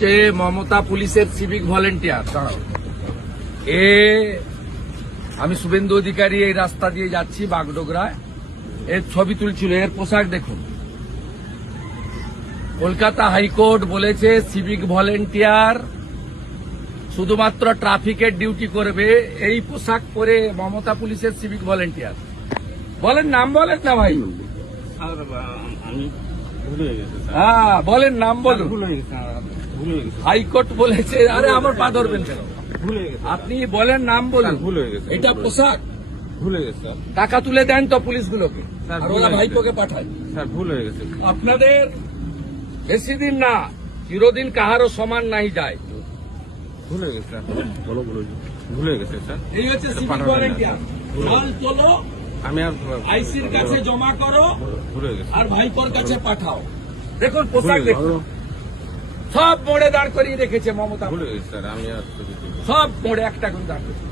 যে মমতা পুলিশের civic volunteer দাঁড়াও। এ আমি শুভেন্দু অধিকারী এই রাস্তা দিয়ে যাচ্ছি বাগডোগরায়। এর ছবি তুলছিল এর পোশাক দেখুন। কলকাতা হাইকোর্ট বলেছে সিভিক ভলেন্টিয়ার শুধুমাত্র ট্রাফিকের ডিউটি করবে এই পোশাক পরে মমতা পুলিশের সিভিক ভলেন্টিয়ার বলেন নাম বলেন না ভাই। হয়ে হ্যাঁ বলেন নাম বলুন। হয়ে হয়ে হাইকোর্ট বলেছে আরে আমার পা ধরবেন কেন ভুল হয়ে গেছে আপনি বলেন নাম বলুন ভুল হয়ে গেছে। এটা পোশাক ভুল হয়ে গেছে টাকা তুলে দেন তো পুলিশগুলোকে আর ওরা ভাইপোকে পাঠায় স্যার ভুল হয়ে গেছে আপনাদের বেশি দিন না চিরদিন কাহারও সমান নাই যায় ভুল হয়ে গেছে স্যার বলো বলো ভুল হয়ে গেছে স্যার এই হচ্ছে পাঠাবেন না। মাল তোলো আমি আর আইসির কাছে জমা করো ভুল হয়ে গেছে আর ভাইপোর কাছে পাঠাও দেখুন পোশাক দেখুন। সব মোড়ে দাঁড় করিয়ে রেখেছে মমতা। সব মোড়ে একটা করে দাঁড় করিয়ে।